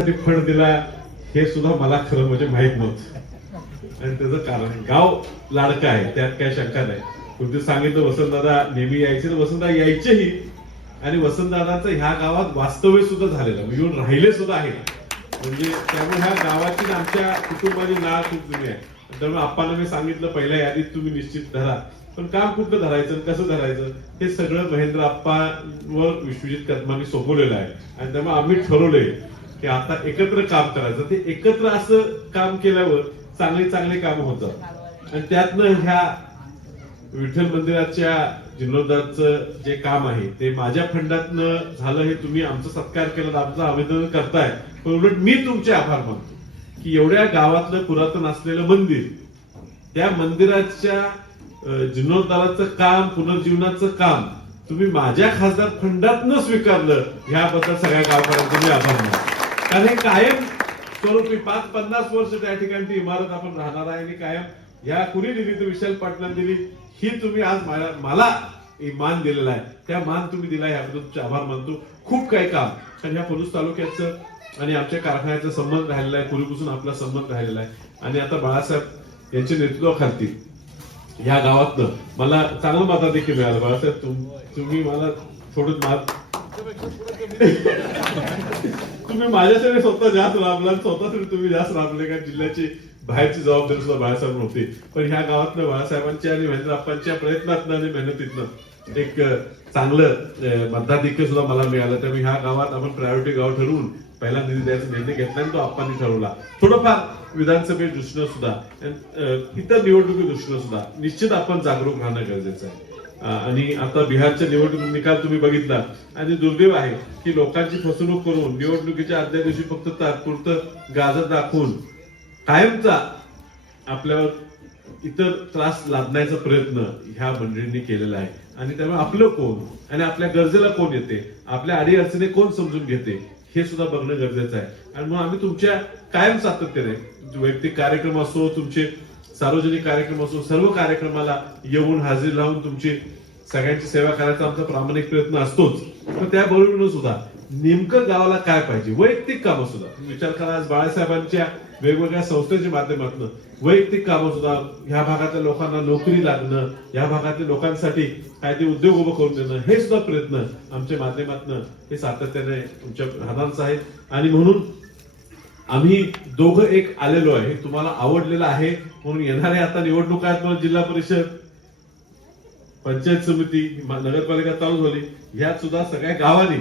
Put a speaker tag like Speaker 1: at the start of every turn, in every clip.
Speaker 1: Fund दिला हे सुद्धा मला खरं म्हणजे माहीत नव्हतं. आणि त्याचं कारण गाव लाडका आहे त्यात काही शंका नाही. पण सांगितलं वसंतदादा नेहमी यायचे तर वसंतदा यायचेही. आणि वसंतदादाचं ह्या गावात वास्तव्य सुद्धा झालेलं म्हणजे येऊन राहिले सुद्धा आहे. म्हणजे त्यामुळे ह्या गावाची आमच्या कुटुंबाची नाळ खूप जुनी आहे. त्यामुळे आप्पाला मी सांगितलं पहिल्या यादीत तुम्ही निश्चित धरा. पण काम कुठलं धरायचं कसं धरायचं? हे सगळं महेंद्र आप्पावर विश्वजित कदमांनी सोपवलेलं आहे. आणि त्यामुळे आम्ही ठरवलंय की आता एकत्र काम करायचं. ते एकत्र असं काम केल्यावर चांगले चांगले काम होतात आणि त्यातनं ह्या विठ्ठल मंदिराच्या जीर्णोद्धारचं जे काम आहे ते माझ्या फंडातनं झालं हे तुम्ही आमचा सत्कार केला आमचं आवेदन करताय. पण उलट मी तुमचे आभार मानतो की एवढ्या गावातलं पुरातन असलेलं मंदिर त्या मंदिराच्या जीर्णोद्धाराचं काम पुनर्जीवनाचं काम तुम्ही माझ्या खासदार फंडातनं स्वीकारलं ह्याबद्दल सगळ्या गावकऱ्यांचे मी आभार मानतो. कारण हे कायम स्वरूपी पाच पन्नास वर्ष त्या ठिकाणी इमारत आपण राहणार आहे. आणि कायम ह्या कुणी दिली तर विशाल पाटलांनी दिली ही तुम्ही आज मला- मला मान दिलेला आहे. त्या मान तुम्ही दिला याबद्दल तुमचे आभार मानतो. खूप काही काम. कारण ह्या पुरुष तालुक्याचं आणि आमच्या कारखान्याचा संबंध राहिलेला आहे. पूर्वीपासून आपला संबंध राहिलेला आहे. आणि आता बाळासाहेब यांच्या नेतृत्वाखाली ह्या गावातनं मला चांगलं मताधिक्य मिळालं. बाळासाहेब तुम्ही मला थोडं मत तुम्ही माझ्यासाठी स्वतः जास्त राबला स्वतः तुम्ही जास्त राबले का जिल्ह्याची बाहेरची जबाबदारी सुद्धा बाळासाहेब होती पण ह्या गावातल्या बाळासाहेबांच्या आणि महेंद्रप्पांच्या प्रयत्नातनं आणि मेहनतीतनं एक चांगलं मताधिक्य सुद्धा मला मिळालं. त्यामुळे ह्या गावात आपण प्रायोरिटी गाव ठरवून पहिला निधी द्यायचा निर्णय घेतला आणि तो आप्पांनी ठरवला. थोडंफार विधानसभे दृष्टीनं सुद्धा इतर निवडणुकी दृष्टीनं सुद्धा निश्चित आपण जागरूक राहणं गरजेचं आहे. आणि आता बिहारच्या निवडणूक निकाल तुम्ही बघितला. आणि दुर्दैव आहे की लोकांची फसवणूक करून निवडणुकीच्या आदल्या दिवशी फक्त तात्पुरतं गाजर दाखवून कायमचा आपल्यावर इतर त्रास लादण्याचा प्रयत्न ह्या मंडळींनी केलेला आहे. आणि त्यामुळे आपलं कोण आणि आपल्या गरजेला कोण येते? आपल्या अडीअडचणी कोण समजून घेते? हे सुद्धा बघणं गरजेचं आहे. आणि मग आम्ही तुमच्या कायम सातत्याने वैयक्तिक कार्यक्रम असो तुमचे सार्वजनिक कार्यक्रम असो सर्व कार्यक्रमाला येऊन हजेरी लावून तुमची सगळ्यांची सेवा करायचा आमचा प्रामाणिक प्रयत्न असतोच. पण त्याबरोबर सुद्धा नेमकं गावाला काय पाहिजे? वैयक्तिक कामं सुद्धा. विचार करा आज बाळासाहेबांच्या वेगवेगळ्या संस्थेच्या माध्यमातून वैयक्तिक कामं सुद्धा ह्या भागातल्या लोकांना नोकरी लागणं ह्या भागातल्या लोकांसाठी काय ते उद्योग उभं करून देणं हे सुद्धा प्रयत्न आमच्या माध्यमातून हे सातत्याने तुमच्या हातांचं आहे. आणि म्हणून आम्ही दोघं एक आलेलो आहे. तुम्हाला आवडलेलं आहे म्हणून येणाऱ्या आता निवडणूक आहेत म्हणून जिल्हा परिषद पंचायत समिती नगरपालिका चालू झाली. ह्यात सुद्धा सगळ्या गावांनी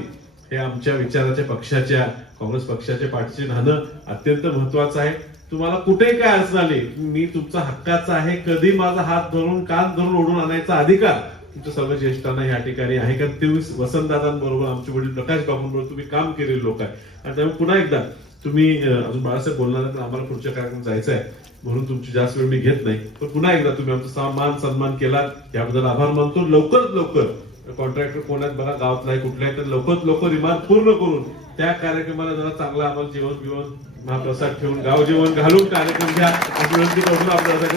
Speaker 1: हे आमच्या विचाराच्या पक्षाच्या काँग्रेस पक्षाच्या पाठीशी राहणं अत्यंत महत्वाचं आहे. तुम्हाला कुठेही काय अडचण आली मी तुमचा हक्काचा आहे. कधी माझा हात धरून कान धरून ओढून आणायचा अधिकार तुमच्या सर्व ज्येष्ठांना या ठिकाणी आहे कारण तेवीस वसंतदादांबरोबर आमचे वडील प्रकाश बाबूंबरोबर तुम्ही काम केलेले लोक आहे. आणि त्यामुळे पुन्हा एकदा तुम्ही अजून बाळासाहेब बोलणार नाही, पण आम्हाला पुढच्या कार्यक्रम जायचं आहे म्हणून तुमची जास्त वेळ मी घेत नाही. पण पुन्हा एकदा तुम्ही आमचा मान सन्मान केला. याबद्दल आभार मानतो. लवकरच लवकर कॉन्ट्रॅक्टर कोणात बघा गावातला आहे कुठल्या तर लवकरच लवकर इमान पूर्ण करून त्या कार्यक्रमाला जरा चांगला आम्हाला जेवण बिवण महाप्रसाद ठेवून गाव जेवण घालून कार्यक्रम घ्या. विनंती करून आपल्याला